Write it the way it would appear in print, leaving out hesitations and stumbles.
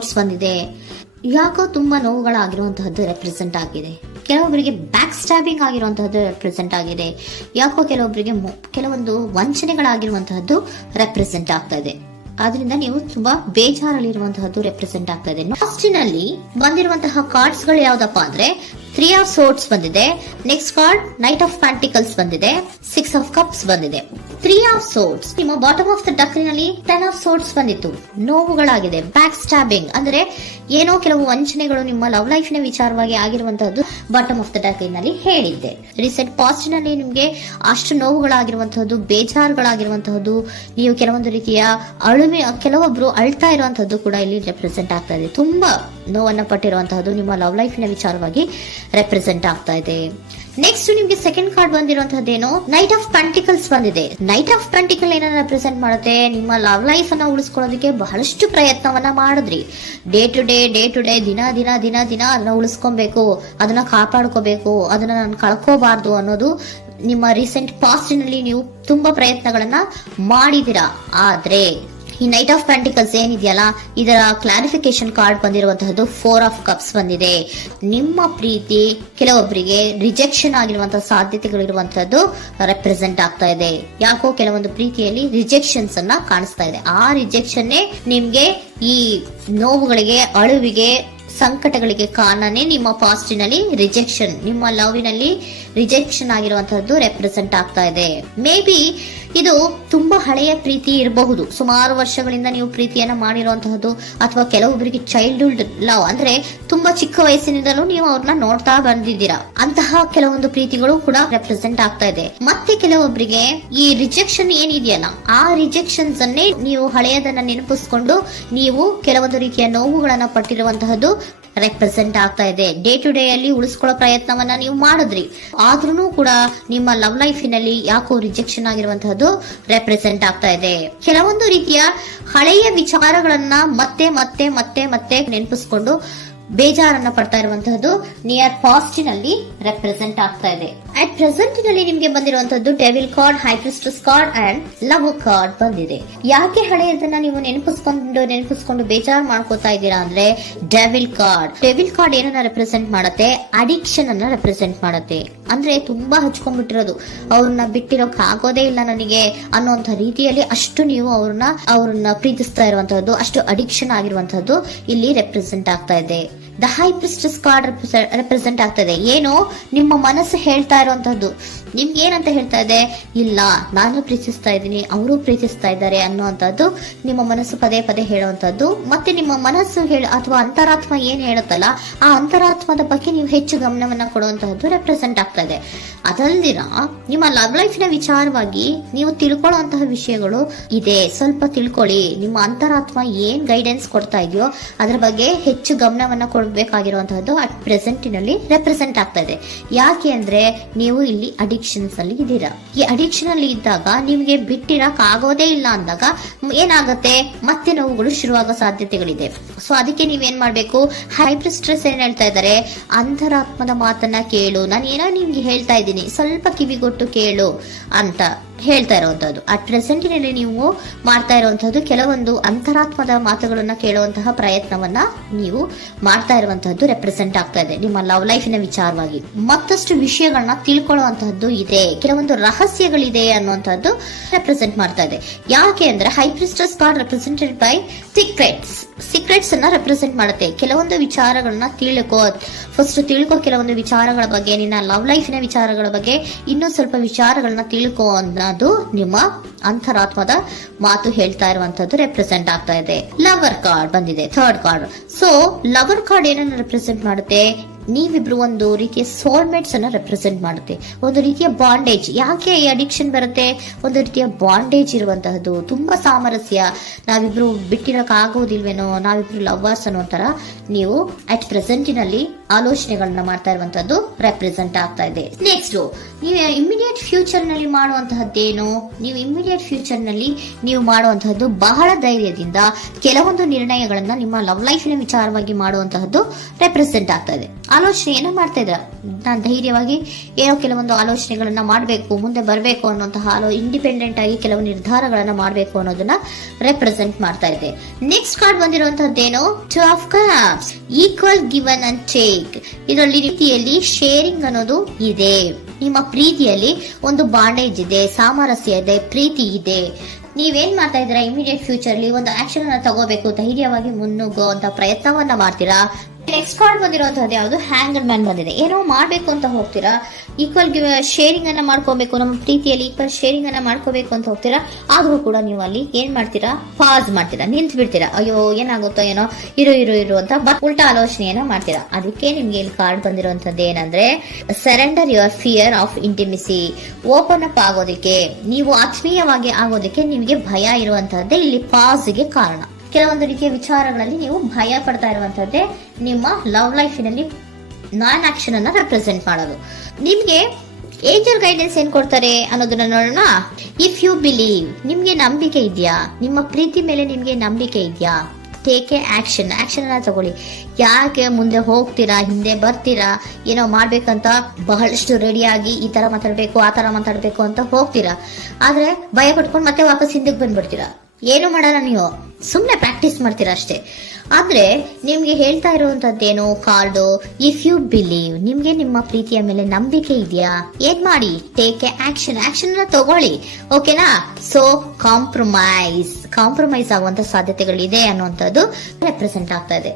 Sorts ಬಂದಿದೆ. ಯಾಕೋ ತುಂಬಾ ನೋವುಗಳಾಗಿರುವಂತಹದ್ದು ರೆಪ್ರೆಸೆಂಟ್ ಆಗಿದೆ. ಕೆಲವೊಬ್ಬರಿಗೆ ಬ್ಯಾಕ್ ಸ್ಟ್ಯಾಬಿಂಗ್ ಆಗಿರುವಂತಹದ್ದು ರೆಪ್ರೆಸೆಂಟ್ ಆಗಿದೆ. ಯಾಕೋ ಕೆಲವೊಬ್ಬರಿಗೆ ಕೆಲವೊಂದು ವಂಚನೆಗಳಾಗಿರುವಂತಹದ್ದು ರೆಪ್ರೆಸೆಂಟ್ ಆಗ್ತಾ ಇದೆ. ಆದ್ರಿಂದ ನೀವು ತುಂಬಾ ಬೇಜಾರಲ್ಲಿರುವಂತಹದ್ದು ರೆಪ್ರೆಸೆಂಟ್ ಆಗ್ತಾ ಇದೆ. ಲಾಸ್ಟಿನಲ್ಲಿ ಬಂದಿರುವಂತಹ ಕಾರ್ಡ್ಸ್ ಗಳು ಯಾವ್ದಪ್ಪ ಅಂದ್ರೆ 3 ಆಫ್ ಸೋರ್ಟ್ಸ್ ಬಂದಿದೆ. Next card knight of pentacles ಬಂದಿದೆ. 6 ಆಫ್ ಕಪ್ಸ್ ಬಂದಿದೆ. 3 ಆಫ್ ಸೋರ್ಟ್ಸ್ ನಿಮ್ಮ ಬಾಟಮ್ ಆಫ್ ದ ಡಕ್ನಲ್ಲಿ 10 ಆಫ್ ಸೋರ್ಟ್ಸ್ ಬಂದಿತ್ತು. ನೋವುಗಳಾಗಿದೆ, ಬ್ಯಾಕ್ ಸ್ಟ್ಯಾಬಿಂಗ್ ಅಂದ್ರೆ ಏನೋ ಕೆಲವು ವಂಚನೆಗಳು ನಿಮ್ಮ ಲವ್ ಲೈಫ್ ನ ವಿಚಾರವಾಗಿ ಆಗಿರುವಂತಹದ್ದು ಬಾಟಮ್ ಆಫ್ ದ ಡಕ್ನಲ್ಲಿ ಹೇಳಿದ್ದೆ. ರೀಸೆಂಟ್ ಪಾಸ್ಟ್ ನಲ್ಲಿ ನಿಮ್ಗೆ ಅಷ್ಟು ನೋವುಗಳಾಗಿರುವಂತಹದ್ದು, ಬೇಜಾರುಗಳಾಗಿರುವಂತಹದ್ದು, ನೀವು ಕೆಲವೊಂದು ರೀತಿಯ ಕೆಲವೊಬ್ರು ಅಳ್ತಾ ಇರುವಂತಹದ್ದು ಕೂಡ ಇಲ್ಲಿ ರೆಪ್ರೆಸೆಂಟ್ ಆಗ್ತಾ ಇದೆ. ತುಂಬಾ ನೋವನ್ನ ಪಟ್ಟಿರುವಂತಹದ್ದು ನಿಮ್ಮ ಲವ್ ಲೈಫ್ ನ ವಿಚಾರವಾಗಿ ರೆಪ್ರೆಸೆಂಟ್ ಆಗ್ತಾ ಇದೆ. ನೆಕ್ಸ್ಟ್ ನಿಮ್ಗೆ ಸೆಕೆಂಡ್ ಕಾರ್ಡ್ ಬಂದಿರುವಂತಹದ್ದೇನು ನೈಟ್ ಆಫ್ ಪೆಂಟಿಕಲ್ಸ್ ಬಂದಿದೆ. ನೈಟ್ ಆಫ್ ಪೆಂಟಿಕಲ್ ಏನನ್ನ ರೆಪ್ರೆಸೆಂಟ್ ಮಾಡುತ್ತೆ, ನಿಮ್ಮ ಲವ್ ಲೈಫ್ ಅನ್ನ ಉಳಿಸ್ಕೊಳ್ಳೋದಕ್ಕೆ ಬಹಳಷ್ಟು ಪ್ರಯತ್ನವನ್ನ ಮಾಡಿದ್ರಿ. ಡೇ ಟು ಡೇ ದಿನ ಅದನ್ನ ಉಳಿಸ್ಕೊಬೇಕು, ಅದನ್ನ ಕಾಪಾಡ್ಕೋಬೇಕು, ಅದನ್ನ ನಾನು ಕಳ್ಕೋಬಾರ್ದು ಅನ್ನೋದು ನಿಮ್ಮ ರೀಸೆಂಟ್ ಪಾಸ್ಟ್ ನಲ್ಲಿ ನೀವು ತುಂಬಾ ಪ್ರಯತ್ನಗಳನ್ನ ಮಾಡಿದಿರಾ. ಆದ್ರೆ ಈ ನೈಟ್ ಆಫ್ ಪ್ಯಾಂಟಿಕಲ್ಸ್ ಏನಿದೆಯಲ್ಲ, ಇದರ ಕ್ಲಾರಿಫಿಕೇಶನ್ ಕಾರ್ಡ್ ಬಂದಿರುವಂತಹದ್ದು 4 ಆಫ್ ಕಪ್ಸ್ ಬಂದಿದೆ. ನಿಮ್ಮ ಪ್ರೀತಿ ಕೆಲವೊಬ್ಬರಿಗೆ ರಿಜೆಕ್ಷನ್ ಆಗಿರುವಂತಹ ಸಾಧ್ಯತೆಗಳಿರುವಂತಹದ್ದು ರೆಪ್ರೆಸೆಂಟ್ ಆಗ್ತಾ ಇದೆ. ಯಾಕೋ ಕೆಲವೊಂದು ಪ್ರೀತಿಯಲ್ಲಿ ರಿಜೆಕ್ಷನ್ಸ್ ಅನ್ನ ಕಾಣಿಸ್ತಾ ಇದೆ. ಆ ರಿಜೆಕ್ಷನ್ ನಿಮ್ಗೆ ಈ ನೋವುಗಳಿಗೆ, ಅಳುವಿಗೆ, ಸಂಕಟಗಳಿಗೆ ಕಾರಣನೇ ನಿಮ್ಮ ಪಾಸ್ಟಿನಲ್ಲಿ ರಿಜೆಕ್ಷನ್, ನಿಮ್ಮ ಲವ್ನಲ್ಲಿ ರಿಜೆಕ್ಷನ್ ಆಗಿರುವಂತಹದ್ದು ರೆಪ್ರೆಸೆಂಟ್ ಆಗ್ತಾ ಇದೆ. ಮೇ ಬಿ ಇದು ತುಂಬಾ ಹಳೆಯ ಪ್ರೀತಿ ಇರಬಹುದು. ಸುಮಾರು ವರ್ಷಗಳಿಂದ ನೀವು ಪ್ರೀತಿಯನ್ನ ಮಾಡಿರುವಂತಹದ್ದು, ಅಥವಾ ಕೆಲವೊಬ್ಬರಿಗೆ ಚೈಲ್ಡ್ಹುಡ್ ಲವ್ ಅಂದ್ರೆ ತುಂಬಾ ಚಿಕ್ಕ ವಯಸ್ಸಿನಿಂದಲೂ ನೀವು ಅವ್ರನ್ನ ನೋಡ್ತಾ ಬಂದಿದ್ದೀರಾ. ಅಂತಹ ಕೆಲವೊಂದು ಪ್ರೀತಿಗಳು ಕೂಡ ರೆಪ್ರೆಸೆಂಟ್ ಆಗ್ತಾ ಇದೆ. ಮತ್ತೆ ಕೆಲವೊಬ್ಬರಿಗೆ ಈ ರಿಜೆಕ್ಷನ್ ಏನಿದೆಯಲ್ಲ, ಆ ರಿಜೆಕ್ಷನ್ಸ್ ಅನ್ನೇ ನೀವು ಹಳೆಯದನ್ನ ನೆನಪಿಸ್ಕೊಂಡು ನೀವು ಕೆಲವೊಂದು ರೀತಿಯ ನೋವುಗಳನ್ನ ಪಟ್ಟಿರುವಂತಹದ್ದು ರೆಪ್ರೆಸೆಂಟ್ ಆಗ್ತಾ ಇದೆ. ಡೇ ಟು ಡೇ ಅಲ್ಲಿ ಉಳಿಸ್ಕೊಳ್ಳೋ ಪ್ರಯತ್ನವನ್ನ ನೀವು ಮಾಡಿದ್ರಿ, ಆದ್ರೂ ಕೂಡ ನಿಮ್ಮ ಲವ್ ಲೈಫಿನಲ್ಲಿ ಯಾಕೋ ರಿಜೆಕ್ಷನ್ ಆಗಿರುವಂತಹದ್ದು ರೆಪ್ರೆಸೆಂಟ್ ಆಗ್ತಾ ಇದೆ. ಕೆಲವೊಂದು ರೀತಿಯ ಹಳೆಯ ವಿಚಾರಗಳನ್ನ ಮತ್ತೆ ಮತ್ತೆ ಮತ್ತೆ ಮತ್ತೆ ನೆನಪಿಸ್ಕೊಂಡು ಬೇಜಾರನ್ನ ಪಡ್ತಾ ಇರುವಂತಹದ್ದು ನಿಯರ್ ಪಾಸ್ಟಿನಲ್ಲಿ ರೆಪ್ರೆಸೆಂಟ್ ಆಗ್ತಾ ಇದೆ. ಅಟ್ ಪ್ರೆಸೆಂಟ್ ನಲ್ಲಿ ನಿಮ್ಗೆ ಬಂದಿರುವಂತಹದ್ದು devil card, high priestess card and love card ಬಂದಿದೆ. ಯಾಕೆ ಹಳೆಯದನ್ನ ನೀವು ನೆನಪಿಸ್ಕೊಂಡು ಬೇಜಾರು ಮಾಡ್ಕೋತಾ ಇದ್ದೀರಾ ಅಂದ್ರೆ, ಡೆವಿಲ್ ಕಾರ್ಡ್ ಏನನ್ನ ರೆಪ್ರೆಸೆಂಟ್ ಮಾಡುತ್ತೆ, ಅಡಿಕ್ಷನ್ ಅನ್ನ ರೆಪ್ರೆಸೆಂಟ್ ಮಾಡುತ್ತೆ. ಅಂದ್ರೆ ತುಂಬಾ ಹಚ್ಕೊಂಡ್ಬಿಟ್ಟಿರೋದು, ಅವ್ರನ್ನ ಬಿಟ್ಟಿರೋಕ್ ಆಗೋದೇ ಇಲ್ಲ ನನಗೆ ಅನ್ನೋಂಥ ರೀತಿಯಲ್ಲಿ ಅಷ್ಟು ನೀವು ಅವ್ರನ್ನ ಪ್ರೀತಿಸ್ತಾ ಇರುವಂತಹದ್ದು, ಅಷ್ಟು ಅಡಿಕ್ಷನ್ ಆಗಿರುವಂತಹದ್ದು ಇಲ್ಲಿ ರೆಪ್ರೆಸೆಂಟ್ ಆಗ್ತಾ ಇದೆ. The high priestess card represent ಆಗ್ತದೆ. ಏನು ನಿಮ್ಮ ಮನಸ್ಸು ಹೇಳ್ತಾ ಇರುವಂತಹದ್ದು, ನಿಮ್ಗೆ ಏನಂತ ಹೇಳ್ತಾ ಇದೆ, ಇಲ್ಲ ನಾನು ಪ್ರೀತಿಸ್ತಾ ಇದ್ದೀನಿ, ಅವರು ಪ್ರೀತಿಸ್ತಾ ಇದ್ದಾರೆ ಅನ್ನುವಂಥದ್ದು ನಿಮ್ಮ ಮನಸ್ಸು ಪದೇ ಪದೇ ಹೇಳುವಂತದ್ದು. ಮತ್ತೆ ನಿಮ್ಮ ಮನಸ್ಸು ಅಥವಾ ಅಂತರಾತ್ಮ ಏನ್ ಹೇಳುತ್ತಲ್ಲ, ಆ ಅಂತರಾತ್ಮದ ಬಗ್ಗೆ ನೀವು ಹೆಚ್ಚು ಗಮನವನ್ನ ಕೊಡುವಂತಹದ್ದು ರೆಪ್ರೆಸೆಂಟ್ ಆಗ್ತಾ ಇದೆ. ಅದಲ್ದಿರ ನಿಮ್ಮ ಲವ್ ಲೈಫ್ ನ ವಿಚಾರವಾಗಿ ನೀವು ತಿಳ್ಕೊಳ್ಳುವಂತಹ ವಿಷಯಗಳು ಇದೆ. ಸ್ವಲ್ಪ ತಿಳ್ಕೊಳ್ಳಿ. ನಿಮ್ಮ ಅಂತರಾತ್ಮ ಏನ್ ಗೈಡೆನ್ಸ್ ಕೊಡ್ತಾ ಇದೆಯೋ ಅದರ ಬಗ್ಗೆ ಹೆಚ್ಚು ಗಮನವನ್ನ ಕೊಡಬೇಕಾಗಿರುವಂತಹದ್ದು ಅಟ್ ಪ್ರೆಸೆಂಟಿನಲ್ಲಿ ರೆಪ್ರೆಸೆಂಟ್ ಆಗ್ತಾ ಇದೆ. ಯಾಕೆ ಅಂದ್ರೆ ನೀವು ಇಲ್ಲಿ ಅಡಿಕ್ಷನ್ಸ್ ಅಲ್ಲಿ ಇದ್ದೀರಾ. ಈ ಅಡಿಕ್ಷನ್ ಅಲ್ಲಿ ಇದ್ದಾಗ ನಿಮ್ಗೆ ಬಿಟ್ಟಿರಕ್ ಆಗೋದೇ ಇಲ್ಲ ಅಂದಾಗ ಏನಾಗುತ್ತೆ, ಮತ್ತೆ ನೋವುಗಳು ಶುರುವಾಗೋ ಸಾಧ್ಯತೆಗಳಿದೆ. ಸೊ ಅದಕ್ಕೆ ನೀವೇನ್ ಮಾಡ್ಬೇಕು, ಹೈಪರ್ ಸ್ಟ್ರೆಸ್ ಏನ್ ಹೇಳ್ತಾ ಇದ್ದಾರೆ, ಅಂತರಾತ್ಮದ ಮಾತನ್ನ ಕೇಳು, ನಾನು ಏನೋ ನಿಮ್ಗೆ ಹೇಳ್ತಾ ಇದ್ದೀನಿ, ಸ್ವಲ್ಪ ಕಿವಿಗೊಟ್ಟು ಕೇಳು ಅಂತ ಹೇಳ್ತಾ ಇರುವಂತದ್ದು. ಅಟ್ ಪ್ರೆಸೆಂಟಿನಲ್ಲಿ ನೀವು ಮಾಡ್ತಾ ಇರುವಂತಹದ್ದು ಕೆಲವೊಂದು ಅಂತರಾತ್ಮದ ಮಾತುಗಳನ್ನ ಕೇಳುವಂತಹ ಪ್ರಯತ್ನವನ್ನ ನೀವು ಮಾಡ್ತಾ ಇರುವಂತಹದ್ದು ರೆಪ್ರೆಸೆಂಟ್ ಆಗ್ತಾ ಇದೆ. ನಿಮ್ಮ ಲವ್ ಲೈಫಿನ ವಿಚಾರವಾಗಿ ಮತ್ತಷ್ಟು ವಿಷಯಗಳನ್ನ ತಿಳ್ಕೊಳ್ಳುವಂತಹದ್ದು ಇದೆ, ಕೆಲವೊಂದು ರಹಸ್ಯಗಳಿದೆ ಅನ್ನುವಂಥದ್ದು ರೆಪ್ರೆಸೆಂಟ್ ಮಾಡ್ತಾ ಇದೆ. ಯಾಕೆ ಅಂದ್ರೆ high priestess card represented by secrets ಅನ್ನ ರೆಪ್ರೆಸೆಂಟ್ ಮಾಡುತ್ತೆ. ಕೆಲವೊಂದು ವಿಚಾರಗಳನ್ನ ತಿಳ್ಕೊ ಕೆಲವೊಂದು ವಿಚಾರಗಳ ಬಗ್ಗೆ, ನಿನ್ನ ಲವ್ ಲೈಫಿನ ವಿಚಾರಗಳ ಬಗ್ಗೆ ಇನ್ನೂ ಸ್ವಲ್ಪ ವಿಚಾರಗಳನ್ನ ತಿಳ್ಕೊ ಅನ್ನೋದು ನಿಮ್ಮ ಅಂತರಾತ್ಮದ ಮಾತು ಹೇಳ್ತಾ ಇರುವಂತದ್ದು ರೆಪ್ರೆಸೆಂಟ್ ಆಗ್ತಾ ಇದೆ. ಲವರ್ ಕಾರ್ಡ್ ಬಂದಿದೆ, third card. So lover card ಏನನ್ನ ರೆಪ್ರೆಸೆಂಟ್ ಮಾಡುತ್ತೆ, ನೀವಿಬ್ರು ಒಂದು ರೀತಿಯ ಸೋಲ್ಮೇಟ್ಸ್ ಅನ್ನ ರೆಪ್ರೆಸೆಂಟ್ ಮಾಡುತ್ತೆ, ಒಂದು ರೀತಿಯ ಬಾಂಡೇಜ್. ಯಾಕೆ ಈ ಅಡಿಕ್ಷನ್ ಬರುತ್ತೆ, ಒಂದು ರೀತಿಯ ಬಾಂಡೇಜ್ ಇರುವಂತಹದ್ದು, ತುಂಬಾ ಸಾಮರಸ್ಯ, ನಾವಿಬ್ರು ಬಿಟ್ಟಿರಕ್ ಆಗೋದಿಲ್ವೇನೋ, ನಾವಿಬ್ರು ಲವ್ವರ್ಸ್ ಅನ್ನೋ ತರ ನೀವು ಅಟ್ ಪ್ರೆಸೆಂಟಿನಲ್ಲಿ ಆಲೋಚನೆಗಳನ್ನ ಮಾಡ್ತಾ ಇರುವಂತದ್ದು ರೆಪ್ರೆಸೆಂಟ್ ಆಗ್ತಾ ಇದೆ. ನೆಕ್ಸ್ಟ್ ನೀವು ಇಮಿಡಿಯೇಟ್ ಫ್ಯೂಚರ್ ನಲ್ಲಿ ಮಾಡುವಂತಹದ್ದೇನು, ನೀವು ಇಮಿಡಿಯೇಟ್ ಫ್ಯೂಚರ್ ನಲ್ಲಿ ನೀವು ಮಾಡುವಂತಹದ್ದು ಬಹಳ ಧೈರ್ಯದಿಂದ ಕೆಲವೊಂದು ನಿರ್ಣಯಗಳನ್ನ ನಿಮ್ಮ ಲವ್ ಲೈಫಿನ ವಿಚಾರವಾಗಿ ಮಾಡುವಂತಹದ್ದು ರೆಪ್ರೆಸೆಂಟ್ ಆಗ್ತಾ ಇದೆ. ಆಲೋಚನೆಯನ್ನ ಮಾಡ್ತಾ ಇದ್ರ, ನಾನು ಧೈರ್ಯವಾಗಿ ಏನೋ ಕೆಲವೊಂದು ಆಲೋಚನೆಗಳನ್ನ ಮಾಡಬೇಕು, ಮುಂದೆ ಬರಬೇಕು ಅನ್ನುವಂತಹ ಇಂಡಿಪೆಂಡೆಂಟ್ ಆಗಿ ಕೆಲವು ನಿರ್ಧಾರಗಳನ್ನ ಮಾಡಬೇಕು ಅನ್ನೋದನ್ನ ರೆಪ್ರೆಸೆಂಟ್ ಮಾಡ್ತಾ ಇದೆ. ನೆಕ್ಸ್ಟ್ ಕಾರ್ಡ್ ಬಂದಿರುವಂತಹದ್ದೇನು, two of cups, equal given and take. ಇದರಲ್ಲಿ ರೀತಿಯಲ್ಲಿ ಶೇರಿಂಗ್ ಅನ್ನೋದು ಇದೆ. ನಿಮ್ಮ ಪ್ರೀತಿಯಲ್ಲಿ ಒಂದು ಬಾಂಡೇಜ್ ಇದೆ, ಸಾಮರಸ್ಯ ಇದೆ, ಪ್ರೀತಿ ಇದೆ. ನೀವೇನ್ ಮಾಡ್ತಾ ಇದ್ದೀರಾ, ಇಮಿಡಿಯೇಟ್ ಫ್ಯೂಚರ್ ಅಲ್ಲಿ ಒಂದು ಆಕ್ಷನ್ ಅನ್ನ ತಗೋಬೇಕು, ಧೈರ್ಯವಾಗಿ ಮುನ್ನುಗ್ಗುವಂತ ಪ್ರಯತ್ನವನ್ನ ಮಾಡ್ತೀರಾ. ನೆಕ್ಸ್ಟ್ ಕಾರ್ಡ್ ಬಂದಿರುವಂತಹದ್ದು ಯಾವುದು, ಹ್ಯಾಂಗರ್ ಮ್ಯಾನ್ ಬಂದಿದೆ. ಏನೋ ಮಾಡ್ಬೇಕು ಅಂತ ಹೋಗ್ತೀರಾ, ಈಕ್ವಲ್ ಶೇರಿಂಗ್ ಅನ್ನ ಮಾಡ್ಕೋಬೇಕು, ನಮ್ಮ ಪ್ರೀತಿಯಲ್ಲಿ ಈಕ್ವಲ್ ಶೇರಿಂಗ್ ಅನ್ನ ಮಾಡ್ಕೋಬೇಕು ಅಂತ ಹೋಗ್ತೀರಾ. ಆದ್ರೂ ಕೂಡ ನೀವು ಅಲ್ಲಿ ಏನ್ ಮಾಡ್ತೀರಾ, ಪಾಸ್ ಮಾಡ್ತೀರಾ, ನಿಂತು ಬಿಡ್ತೀರಾ. ಅಯ್ಯೋ ಏನಾಗುತ್ತೋ ಏನೋ, ಇರು ಅಂತ ಉಲ್ಟಾ ಆಲೋಚನೆಯನ್ನ ಮಾಡ್ತೀರಾ. ಅದಕ್ಕೆ ನಿಮ್ಗೆ ಇಲ್ಲಿ ಕಾರ್ಡ್ ಬಂದಿರುವಂತದ್ದು ಏನಂದ್ರೆ, surrender your fear of intimacy. Open up ಆಗೋದಕ್ಕೆ, ನೀವು ಆತ್ಮೀಯವಾಗಿ ಆಗೋದಕ್ಕೆ ನಿಮಗೆ ಭಯ ಇರುವಂತಹದ್ದೇ ಇಲ್ಲಿ ಪಾಸ್ಗೆ ಕಾರಣ. ಕೆಲವೊಂದು ರೀತಿಯ ವಿಚಾರಗಳಲ್ಲಿ ನೀವು ಭಯ ಪಡ್ತಾ ಇರುವಂತದ್ದೇ ನಿಮ್ಮ ಲವ್ ಲೈಫಿನಲ್ಲಿ ನಾನ್ ಆಕ್ಷನ್ ಅನ್ನ ರೆಪ್ರೆಸೆಂಟ್ ಮಾಡೋದು. ನಿಮ್ಗೆ ಏಂಜಲ್ ಗೈಡೆನ್ಸ್ ಏನ್ ಕೊಡ್ತಾರೆ ಅನ್ನೋದನ್ನ ನೋಡೋಣ. ಇಫ್ ಯು ಬಿಲೀವ್, ನಿಮ್ಗೆ ನಂಬಿಕೆ ಇದೆಯಾ, ನಿಮ್ಮ ಪ್ರೀತಿ ಮೇಲೆ ನಿಮ್ಗೆ ನಂಬಿಕೆ ಇದೆಯಾ, ಟೇಕ್ ಎ ಆಕ್ಷನ್ ಅನ್ನ ತಗೊಳ್ಳಿ. ಯಾಕೆ ಮುಂದೆ ಹೋಗ್ತೀರಾ, ಹಿಂದೆ ಬರ್ತೀರಾ, ಏನೋ ಮಾಡ್ಬೇಕಂತ ಬಹಳಷ್ಟು ರೆಡಿಯಾಗಿ ಈ ತರ ಮಾತಾಡ್ಬೇಕು ಆ ತರ ಮಾತಾಡ್ಬೇಕು ಅಂತ ಹೋಗ್ತೀರಾ. ಆದ್ರೆ ಭಯ ಪಟ್ಕೊಂಡು ಮತ್ತೆ ವಾಪಸ್ ಹಿಂದಕ್ಕೆ ಬಂದ್ಬಿಡ್ತೀರಾ. ಏನು ಮಾಡಲ್ಲ, ನೀವು ಸುಮ್ನೆ ಪ್ರಾಕ್ಟೀಸ್ ಮಾಡ್ತೀರಾ ಅಷ್ಟೇ. ಆದ್ರೆ ನಿಮ್ಗೆ ಹೇಳ್ತಾ ಇರುವಂತದ್ದೇನು ಕಾರ್ಡು, ಇಫ್ ಯು ಬಿಲೀವ್, ನಿಮ್ಗೆ ನಿಮ್ಮ ಪ್ರೀತಿಯ ಮೇಲೆ ನಂಬಿಕೆ ಇದೆಯಾ, ಏನ್ ಮಾಡಿ, ಟೇಕ್ ಎ ಆಕ್ಷನ್ ಅನ್ನ ತಗೊಳ್ಳಿ. ಓಕೆನಾ. ಸೊ ಕಾಂಪ್ರಮೈಸ್ ಆಗುವಂತ ಸಾಧ್ಯತೆಗಳಿದೆ ಅನ್ನುವಂಥದ್ದು ರೆಪ್ರೆಸೆಂಟ್ ಆಗ್ತಾ ಇದೆ.